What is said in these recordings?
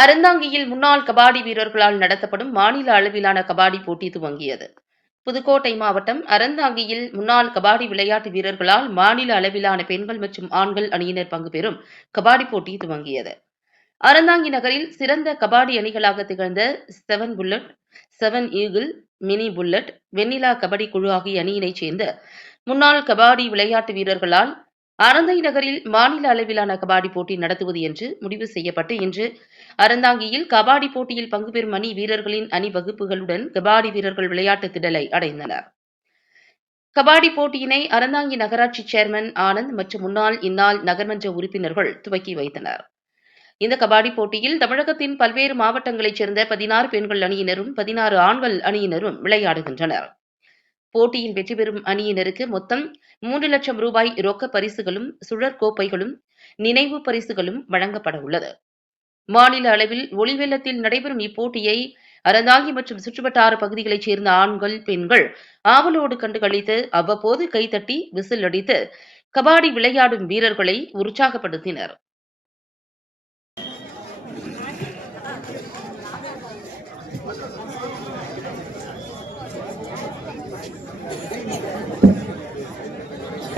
அறந்தாங்கியில் முன்னாள் கபாடி வீரர்களால் நடத்தப்படும் மாநில அளவிலான கபாடி போட்டி துவங்கியது. புதுக்கோட்டை மாவட்டம் அறந்தாங்கியில் முன்னாள் கபாடி விளையாட்டு வீரர்களால் மாநில அளவிலான பெண்கள் மற்றும் ஆண்கள் அணியினர் பங்கு பெறும் கபாடி போட்டி துவங்கியது. அறந்தாங்கி நகரில் சிறந்த கபாடி அணிகளாக திகழ்ந்த seven bullet seven eagle mini bullet Vennila kabaddi குழு ஆகிய அணியினைச் சேர்ந்த முன்னாள் கபாடி விளையாட்டு வீரர்களால் அறந்தை நகரில் மாநில அளவிலான கபாடி போட்டி நடத்துவது என்று முடிவு செய்யப்பட்டு இன்று அறந்தாங்கியில் கபாடி போட்டியில் பங்கு பெறும் அணி வீரர்களின் அணிவகுப்புகளுடன் கபாடி வீரர்கள் விளையாட்டு திடலை அடைந்தனர். கபாடி போட்டியினை அறந்தாங்கி நகராட்சி சேர்மன் ஆனந்த் மற்றும் முன்னாள் இந்நாள் நகர்மன்ற உறுப்பினர்கள் துவக்கி வைத்தனர். இந்த கபாடி போட்டியில் தமிழகத்தின் பல்வேறு மாவட்டங்களைச் சேர்ந்த பதினாறு பெண்கள் அணியினரும் பதினாறு ஆண்கள் அணியினரும் விளையாடுகின்றனர். போட்டியில் வெற்றி பெறும் அணியினருக்கு மொத்தம் மூன்று லட்சம் ரூபாய் ரொக்க பரிசுகளும் சுழற்கோப்பைகளும் நினைவு பரிசுகளும் வழங்கப்பட உள்ளது. மாநில அளவில் ஒளிவெள்ளத்தில் நடைபெறும் இப்போட்டியை அறந்தாங்கி மற்றும் சுற்றுவட்டார பகுதிகளைச் சேர்ந்த ஆண்கள் பெண்கள் ஆவலோடு கண்டுகளித்து அவ்வப்போது கைதட்டி விசில் அடித்து கபாடி விளையாடும் வீரர்களை உற்சாகப்படுத்தினர்.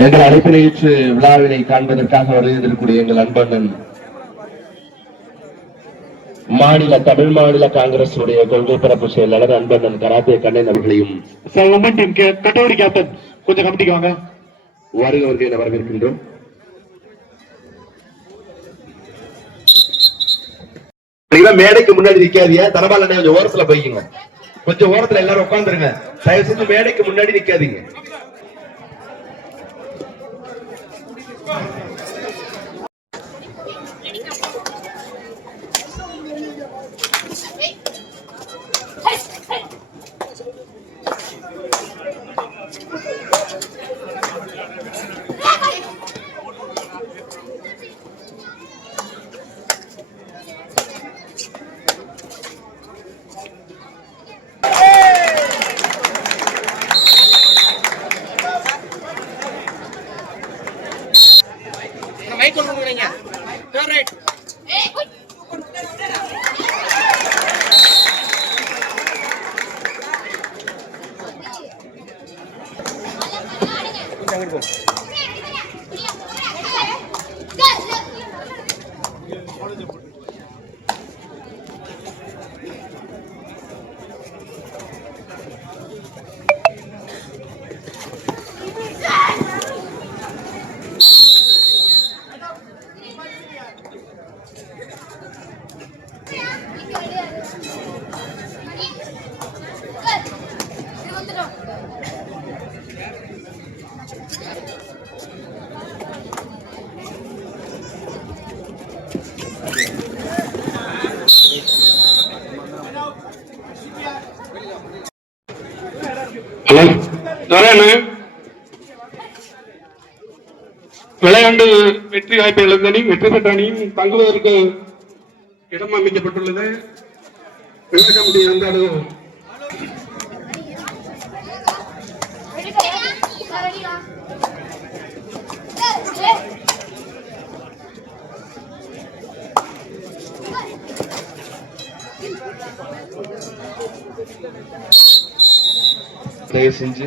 எங்கள் அழைப்பினை ஏற்று விழாவினை காண்பதற்காக வருகின்றிருக்கூடிய எங்கள் அன்பண்ணன் மாநில தமிழ் மாநில காங்கிரஸ் உடைய கொள்கை பரப்பு செயலாளர் அன்பண்ணன் கராத்தே கண்ணன் அவர்களையும் கட்டோடி கேப்டன் கொஞ்சம் கமிட்டிக்கு வாங்க. வருக வருகை என வரவேற்கின்றோம் மேடைக்கு முன்னாடி நிக்காதீங்க. தனபால் அண்ணே கொஞ்சம் ஓரத்துல போய்க்குங்க. கொஞ்சம் ஓரத்துல எல்லாரும் உட்காந்துருங்க தயவு செஞ்சு மேடைக்கு முன்னாடி நிக்காதீங்க. ஹலோ நாராயண விளையாண்டு வெற்றி வாய்ப்பை இழந்த அணி வெற்றி பெற்ற அணியும் தங்குவதற்கு இடம் அமைக்கப்பட்டுள்ளது. விளையாட்டு கமிட்டி வந்தாடு தயவு செஞ்சு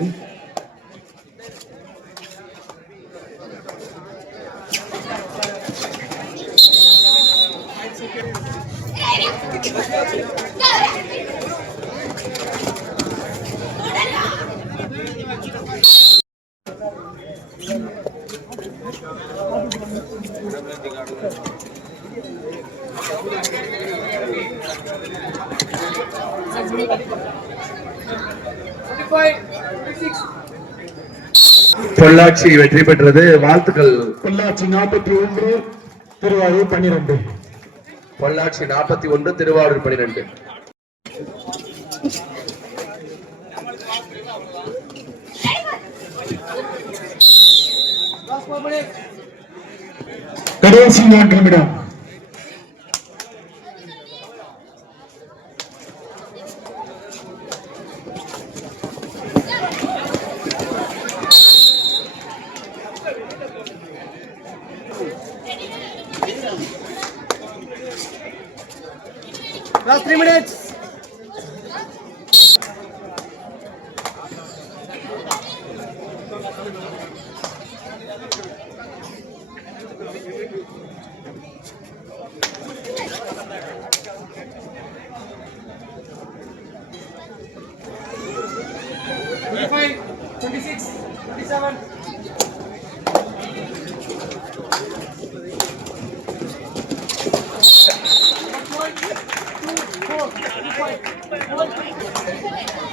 பொள்ளாச்சி வெற்றி பெற்றது. வாழ்த்துக்கள். பொள்ளாச்சி நாற்பத்தி ஒன்று திருவாரூர் பன்னிரண்டு. பொள்ளாச்சி நாற்பத்தி ஒன்று திருவாரூர் பனிரெண்டு கடைசி நான்கு நிமிடம்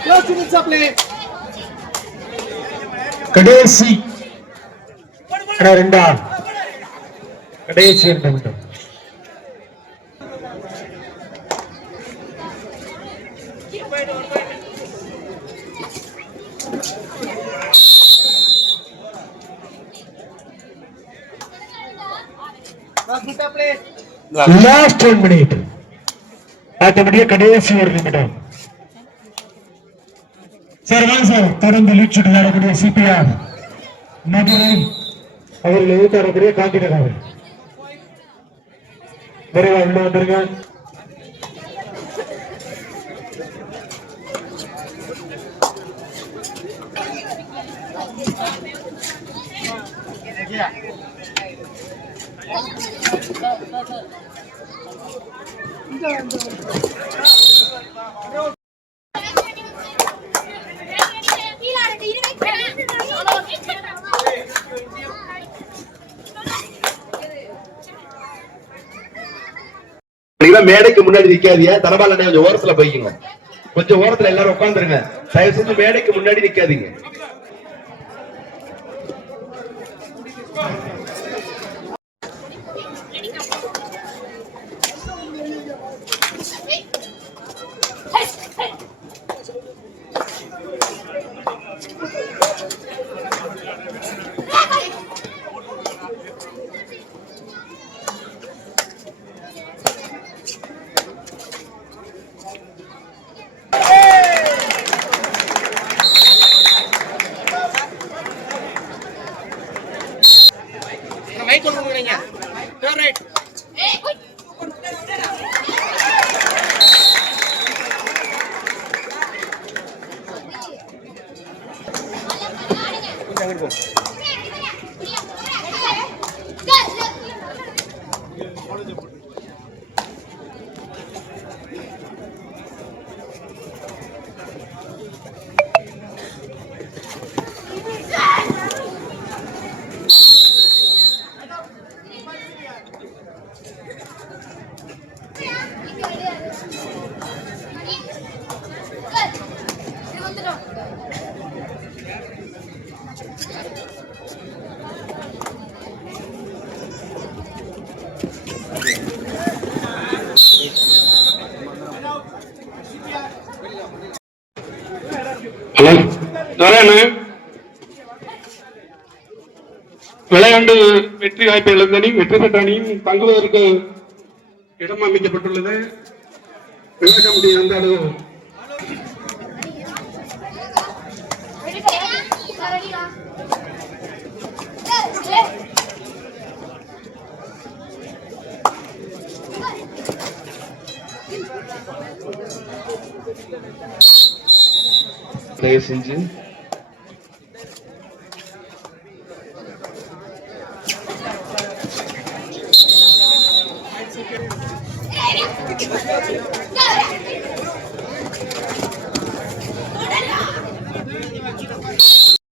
Close to the top lane. கடைசி அண்ணா, ரெண்டா? கடைசி ரெண்டு நிமிடம் லாஸ்ட் ஒன் மினிட் ஆட்டோமேட்டிக்கா கடைசி ஒரு நிமிடம். சார் வாங்க சார் தொடர்ந்து லீட் சுட்டு நடக்கூடிய சிபிஆர். மதுரை அவர்கள் எதிர்த்தாரக்கூடிய காந்திநகர். விரைவா உள்ள வந்துருங்க. மேடைக்கு முன்னாடி நிக்காதீங்க. தனபால் கொஞ்சம் ஓரத்துல போய்க்குங்க கொஞ்சம் ஓரத்துல எல்லாரும் உட்காந்துருங்க. தயவு செஞ்சு மேடைக்கு முன்னாடி நிக்காதீங்க. மைக் கொண்டு போறீங்க Turn ஹலோ நாராயண விளையாண்டு வெற்றி வாய்ப்பை இழந்த அணி வெற்றி பெற்ற அணியும் தங்குவதற்கு இடம் அமைக்கப்பட்டுள்ளது விளக்க முடியும் அந்த அளவு தயவு செஞ்சு